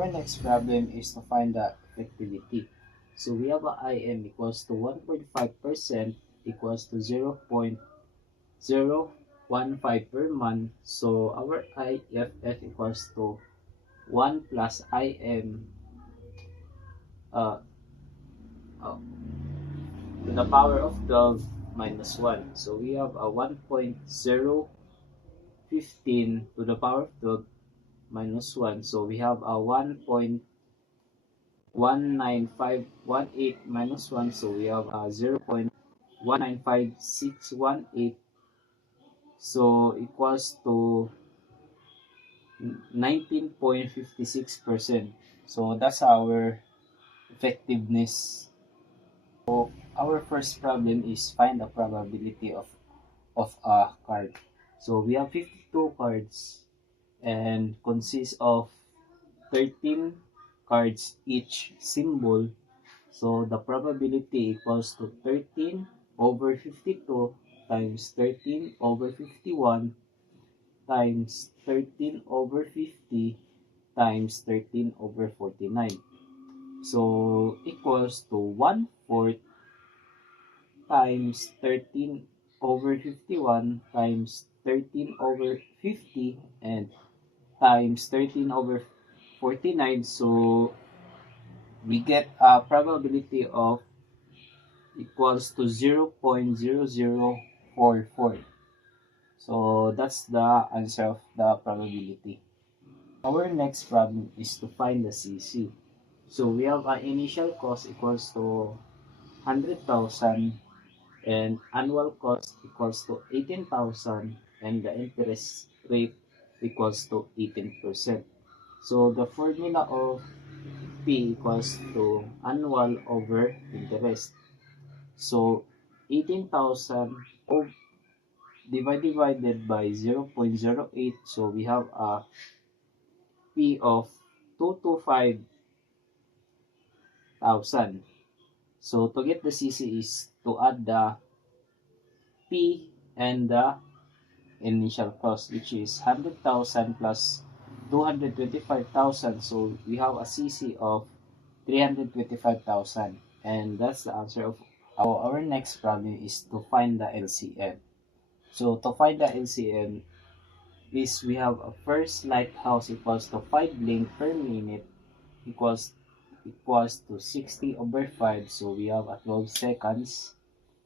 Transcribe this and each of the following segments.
Our next problem is to find the effectivity. So we have a IM equals to 1.5% equals to 0.015 per month. So our IFF equals to 1 plus IM uh, uh, to the power of 12 minus 1. So we have a 1.015 to the power of 12 minus 1. So we have a 1.19518 minus 1. So we have a 0.195618. So equals to 19.56%. So that's our effectiveness. So our first problem is find the probability of a card. So we have 52 cards and consists of 13 cards each symbol. So the probability equals to 13 over 52 times 13 over 51 times 13 over 50 times 13 over 49. So equals to 1/4 times 13 over 51 times 13 over 50 and times 13 over 49. So we get a probability of equals to 0.0044. So that's the answer of the probability. Our next problem is to find the CC. So we have an initial cost equals to 100,000 and annual cost equals to 18,000 and the interest rate equals to 18%. So the formula of P equals to annual over interest. So 18,000 divided by 0.08. So we have a P of 225,000. So to get the CC is to add the P and the initial cost, which is 100,000 plus 225,000. So we have a CC of 325,000. And that's the answer of our next problem is to find the LCM. So to find the LCM is we have a first lighthouse equals to 5 blink per minute equals to 60 over 5. So we have a 12 seconds.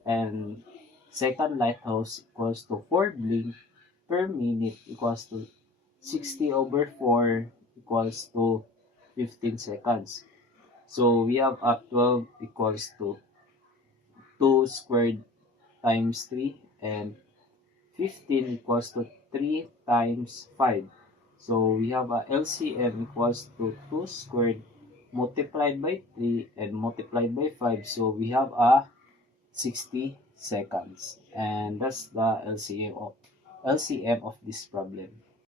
And second lighthouse equals to 4 blink per minute equals to 60 over 4 equals to 15 seconds. So we have a 12 equals to 2 squared times 3 and 15 equals to 3 times 5. So we have a LCM equals to 2 squared multiplied by 3 and multiplied by 5. So we have a 60 seconds. And that's the LCM of this problem.